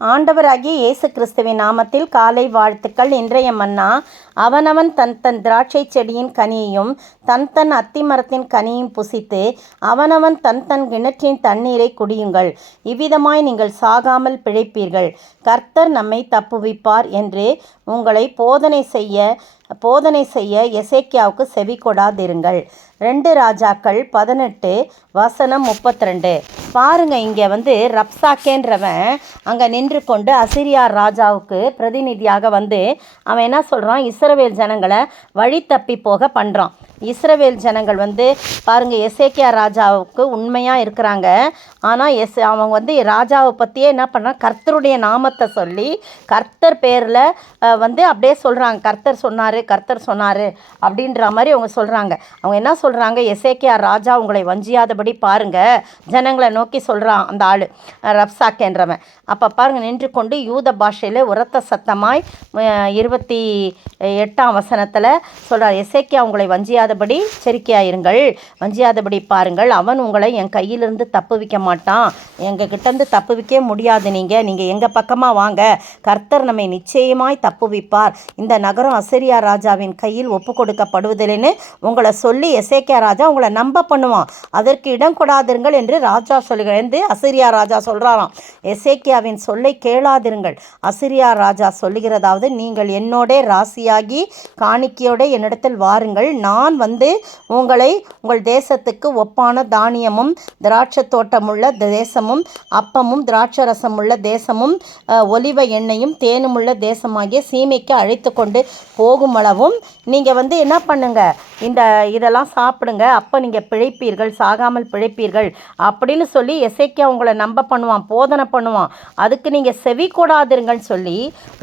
ஆண்டவராகிய இயேசு கிறிஸ்துவின் நாமத்தில் காலை வாழ்த்துக்கள். இன்றைய மன்னா, அவனவன் தன் தன் திராட்சை செடியின் கனியையும் தன் தன் அத்திமரத்தின் கனியையும் புசித்து அவனவன் தன் தன் கிணற்றின் தண்ணீரை குடியுங்கள். இவ்விதமாய் நீங்கள் சாகாமல் பிழைப்பீர்கள். கர்த்தர் நம்மை தப்புவிப்பார் என்று உங்களை போதனை செய்ய எசேக்கியாவுக்கு செவி கொடாதிருங்கள். 2 ராஜாக்கள் 18:32. பாருங்க, இங்கே ரப்சாக்கேன்றவன் அங்கே நின்று கொண்டு அசிரியா ராஜாவுக்கு பிரதிநிதியாக அவன் என்ன சொல்கிறான், இஸ்ரவேல் ஜனங்களை வழி தப்பி போக பண்ணுறான். இஸ்ரவேல் ஜனங்கள் பாருங்கள், எசேக்கியா ராஜாவுக்கு உண்மையாக இருக்கிறாங்க. ஆனால் அவங்க ராஜாவை பற்றியே என்ன பண்ணுறான், கர்த்தருடைய நாமத்தை சொல்லி கர்த்தர் பேரில் அப்படியே சொல்கிறாங்க, கர்த்தர் சொன்னார் அப்படின்ற மாதிரி அவங்க சொல்கிறாங்க. அவங்க என்ன சொல்கிறாங்க, எசேக்கியா ராஜா உங்களை வஞ்சியாதபடி பாருங்கள் ஜனங்களை நோக்கி சொல்கிறான் அந்த ஆள் ரப்சாக்கேன்றவன். அப்போ பாருங்கள், நின்று கொண்டு யூத பாஷையில் உரத்த சத்தமாய் 28ஆம் வசனத்தில் சொல்கிறார், எசேக்கியா உங்களை வஞ்சியாதபடி எச்சரிக்கையாயிருங்கள், வஞ்சியாதபடி பாருங்கள், அவன் உங்களை என் கையிலிருந்து தப்புவிக்க மாட்டான், எங்கள் கிட்டேருந்து தப்புவிக்க முடியாது, நீங்கள் எங்கள் பக்கமாக வாங்க, கர்த்தர் நம்மை நிச்சயமாய் தப்புவிப்பார், இந்த நகரம் அசிரியா ராஜாவின் கையில் ஒப்பு கொடுக்கப்படுவதில்லைன்னு உங்களை சொல்லி எசேக்கியா ராஜா உங்களை நம்ப பண்ணுவான், அதற்கு இடம் கொடாதிருங்கள் என்று ராஜா சொல்லுகிறது. அசிரியா ராஜா சொல்கிறாராம், எசேக்கியாவின் சொல்லை கேளாதிருங்கள். அசிரியா ராஜா சொல்லுகிறதாவது, நீங்கள் என்னோட ராசியாகி காணிக்கையோட என்னிடத்தில் வாருங்கள், நான் உங்களை உங்கள் தேசத்துக்கு ஒப்பான தானியமும் திராட்சை தோட்டமுள்ள தேசமும் அப்பமும் திராட்சரசம் உள்ள தேசமும் ஒலிவ எண்ணெயும் தேனுமுள்ள தேசமாகிய சீமைக்கு அழைத்து கொண்டு போகும் அளவும் நீங்கள் என்ன பண்ணுங்க, இதெல்லாம் சாப்பிடுங்க, அப்போ நீங்கள் பிழைப்பீர்கள், சாகாமல் பிழைப்பீர்கள் அப்படின்னு சொல்லி எசேக்கியா உங்களை நம்ப பண்ணுவான், போதனை பண்ணுவான். அதுக்கு நீங்கள் செவி கொடாதிருங்கன்னு சொல்லி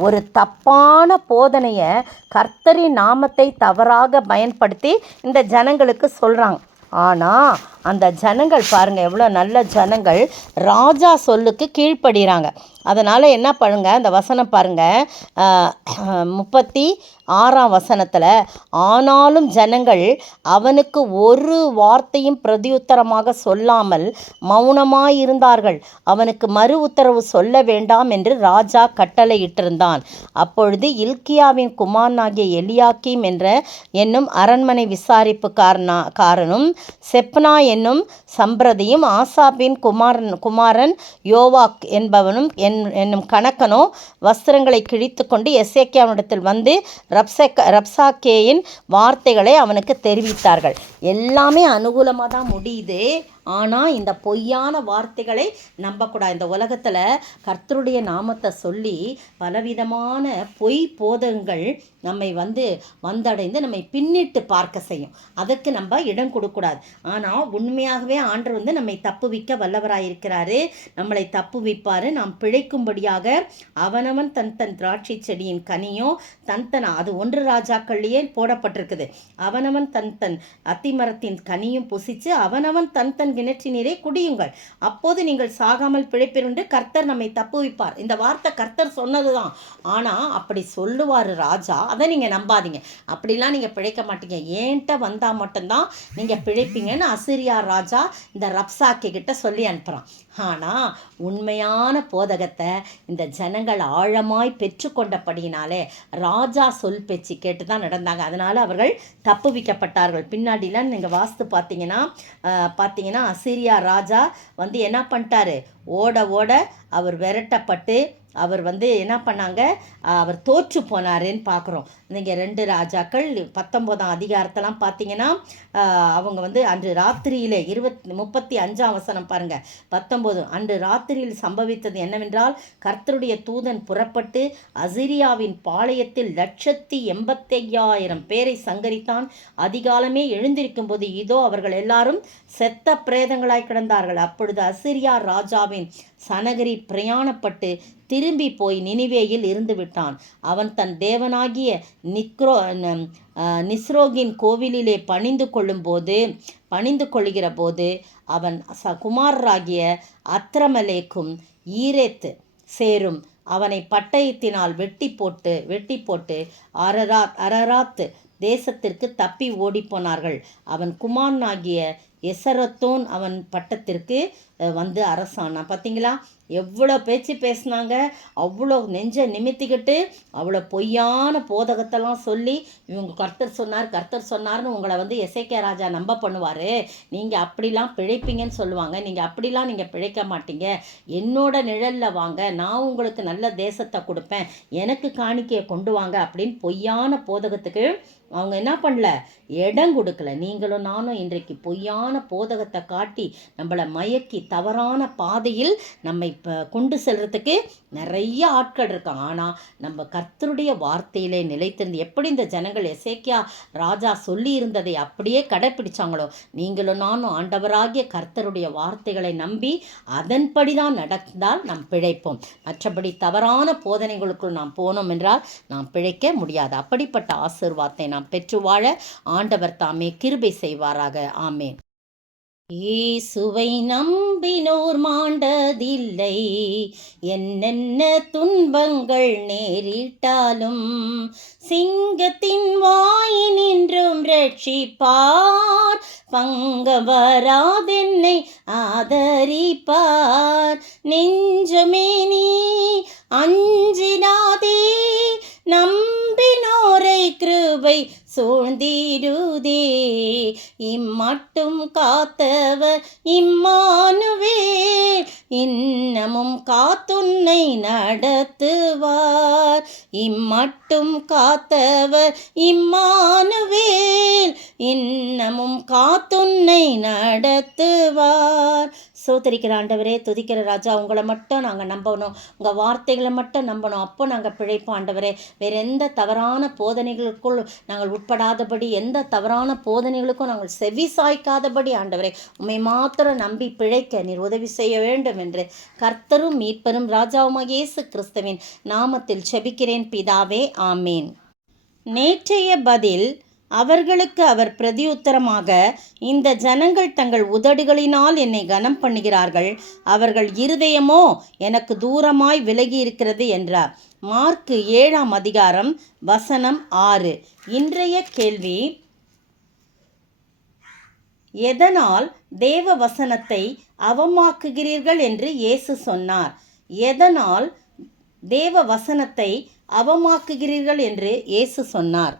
ஒரு தப்பான போதனையை கர்த்தரின் நாமத்தை தவறாக பயன்படுத்தி இந்த ஜனங்களுக்கு சொல்கிறாங்க. ஆனால் அந்த ஜனங்கள் பாருங்கள், எவ்வளோ நல்ல ஜனங்கள் ராஜா சொல்லுக்கு கீழ்ப்படுகிறாங்க. அதனால் என்ன பண்ணுங்க, அந்த வசனம் பாருங்கள், 36ஆம் வசனத்தில், ஆனாலும் ஜனங்கள் அவனுக்கு ஒரு வார்த்தையும் பிரதியுத்தரமாக சொல்லாமல் மௌனமாயிருந்தார்கள், அவனுக்கு மறு உத்தரவு சொல்ல வேண்டாம் என்று ராஜா கட்டளையிட்டிருந்தான். அப்பொழுது இல்க்கியாவின் குமாரனாகிய எலியாக்கீம் என்னும் அரண்மனை விசாரிப்புக்காரனும் செப்னா என்னும் சம்பிரதியும் ஆசாபின் குமாரன் யோவாக் என்பவனும் என்னும் கணக்கனோ வஸ்திரங்களை கிழித்து கொண்டு எசேக்கியாவிடத்தில் ரப்சாக்கேயின் வார்த்தைகளை அவனுக்கு தெரிவித்தார்கள். எல்லாமே அனுகூலமாக தான் முடியுது. ஆனால் இந்த பொய்யான வார்த்தைகளை நம்பக்கூடாது. இந்த உலகத்தில் கர்த்தருடைய நாமத்தை சொல்லி பலவிதமான பொய் போதகங்கள் நம்மை வந்தடைந்து நம்மை பின்னிட்டு பார்க்க செய்யும். அதற்கு நம்ம இடம் கொடுக்கூடாது. ஆனால் உண்மையாகவே ஆண்டவர் நம்மை தப்புவிக்க வல்லவராயிருக்கிறாரு, நம்மளை தப்புவிப்பார். நாம் பிழைக்கும்படியாக அவனவன் தன் தன் திராட்சை செடியின் கனியோ தன் அது 1 ராஜாக்கள்லேயே போடப்பட்டிருக்குது. அவனவன் தன் தன் அத்திமரத்தின் கனியும் புசித்து அவனவன் தன் தன் கிணற்றி நீரை குடியுங்கள், அப்போது நீங்கள் சாகாமல் பிழைப்பீர் என்று கர்த்தர் நம்மை தப்புவிப்பார். இந்த வார்த்தை கர்த்தர் சொன்னது தான். ஆனால் அப்படி சொல்லுவார் ராஜா, அதை நீங்கள் நம்பாதீங்க. அப்படிலாம் நீங்கள் பிழைக்க மாட்டீங்க, ஏன்ட்ட வந்தால் மட்டும்தான் நீங்கள் பிழைப்பீங்கன்னு அசிரியா ராஜா இந்த ரப்சாக்கே கிட்ட சொல்லி அனுப்புகிறான். ஆனால் உண்மையான போதகத்தை இந்த ஜனங்கள் ஆழமாய் பெற்றுக்கொண்டபடியினாலே ராஜா சொல் பேச்சு கேட்டு தான் நடந்தாங்க. அதனால் அவர்கள் தப்புவிக்கப்பட்டார்கள். பின்னாடிலாம் நீங்கள் வாஸ்து பார்த்தீங்கன்னா அசிரியா ராஜா என்ன பண்ணிட்டாரு, ஓட அவர் விரட்டப்பட்டு அவர் என்ன பண்ணாங்க, அவர் தோற்று போனாருன்னு பார்க்குறோம். நீங்கள் 2 ராஜாக்கள் 19ஆம் அதிகாரத்தெல்லாம் பார்த்தீங்கன்னா அவங்க அன்று ராத்திரியிலே 35ஆம் வசனம் பாருங்கள், 19. அன்று ராத்திரியில் சம்பவித்தது என்னவென்றால், கர்த்தருடைய தூதன் புறப்பட்டு அசிரியாவின் பாளையத்தில் 185,000 பேரை சங்கரித்தான். அதிகாலமே எழுந்திருக்கும் போது இதோ அவர்கள் எல்லாரும் செத்த பிரேதங்களாய் கிடந்தார்கள். அப்பொழுது அசிரியா ராஜாவின் சனகரி பிரயாணப்பட்டு திரும்பி போய் நினிவேயில் இருந்து விட்டான். அவன் தன் தேவனாகிய நிஸ்ரோகின் கோவிலிலே பணிந்து கொள்ளுகிற போது அவன் குமாரராகிய அத்ரமலேக்கும் ஈரேத் சேரும் அவனை பட்டயத்தினால் வெட்டி போட்டு அரராத் தேசத்திற்கு தப்பி ஓடிப்போனார்கள். அவன் குமாரனாகிய எசரத்தோன் அவன் பட்டத்திற்கு வந்து அரசானான். பார்த்தீங்களா, எவ்வளோ பேச்சு பேசினாங்க, அவ்வளோ நெஞ்சை நிமித்திக்கிட்டு அவ்வளோ பொய்யான போதகத்தெல்லாம் சொல்லி இவங்க கர்த்தர் சொன்னார் கர்த்தர் சொன்னார்னு உங்களை வந்து எசேக்கியா ராஜா நம்ப பண்ணுவார். நீங்கள் அப்படிலாம் பிழைப்பீங்கன்னு சொல்லுவாங்க. நீங்கள் அப்படிலாம் நீங்கள் பிழைக்க மாட்டீங்க. என்னோட நிழலில் வாங்க, நான் உங்களுக்கு நல்ல தேசத்தை கொடுப்பேன், எனக்கு காணிக்கையை கொண்டு வாங்க அப்படின்னு பொய்யான போதகத்துக்கு அவங்க என்ன பண்ணல, இடம் கொடுக்கல. நீங்களும் நானும் இன்றைக்கு பொய்யான போதகத்தை காட்டி நம்மளை மயக்கி தவறான பாதையில் நம்மை கொண்டு செல்றதுக்கு நிறைய ஆட்கள் இருக்காங்க. ஆனால் நம்ம கர்த்தருடைய வார்த்தையிலே நிலைத்திருந்து எப்படி இந்த ஜனங்கள் எசேக்கியா ராஜா சொல்லி இருந்ததை அப்படியே கடைப்பிடிச்சாங்களோ, நீங்களும் நானும் ஆண்டவராகிய கர்த்தருடைய வார்த்தைகளை நம்பி அதன்படி தான் நடந்தால் நாம் பிழைப்போம். மற்றபடி தவறான போதனைகளுக்குள் நாம் போனோம் என்றால் நாம் பிழைக்க முடியாது. அப்படிப்பட்ட ஆசீர்வாதத்தை நாம் பெற்று வாழ ஆண்டவர் தாமே கிருபை செய்வாராக. ஆமேன். இயேசுவை நம்பினோர் மாண்டதில்லை, என்னென்ன துன்பங்கள் நேரிட்டாலும் சிங்கத்தின் வாயினின்றும் ரட்சிப்பார், பங்கம் வராதென்னை ஆதரிப்பார். நெஞ்சமே நீ அஞ்சினாதே, நம்பினோரை கிருபை சூழ்ந்திடுதே. இம்மட்டும் காத்தவர் இம்மானுவேல், இன்னமும் காத்துன்னை நடத்துவார். இம்மட்டும் காத்தவர் இம்மானுவேல், இன்னமும் காத்துன்னை நடத்துவார். சோதரிக்கிற ஆண்டவரே, துதிக்கிற ராஜா, உங்களை மட்டும் நாங்கள் நம்பணும், உங்கள் வார்த்தைகளை மட்டும் நம்பணும். அப்போ நாங்கள் பிழைப்போம் ஆண்டவரே. வேறு எந்த தவறான போதனைகளுக்குள் நாங்கள் உட்படாதபடி, எந்த தவறான போதனைகளுக்கும் நாங்கள் செவி சாய்க்காதபடி ஆண்டவரே, உம்மை மாத்திரம் நம்பி பிழைக்க நீர் உதவி செய்ய வேண்டும் என்று கர்த்தரும் மீட்பரும் ராஜாவுமாக இயேசு கிறிஸ்துவின் நாமத்தில் செபிக்கிறேன் பிதாவே, ஆமேன். நேற்றைய பதில். அவர்களுக்கு அவர் பிரதியுத்தரமாக, இந்த ஜனங்கள் தங்கள் உதடுகளினால் என்னை கனம் பண்ணுகிறார்கள், அவர்கள் இருதயமோ எனக்கு தூரமாய் விலகி இருக்கிறது என்றார். மார்க்கு 7ஆம் அதிகாரம் வசனம் 6. இன்றைய கேள்வி: எதனால் தேவ வசனத்தை அவமாக்குகிறீர்கள் என்று இயேசு சொன்னார்? எதனால் தேவ வசனத்தை அவமாக்குகிறீர்கள் என்று இயேசு சொன்னார்?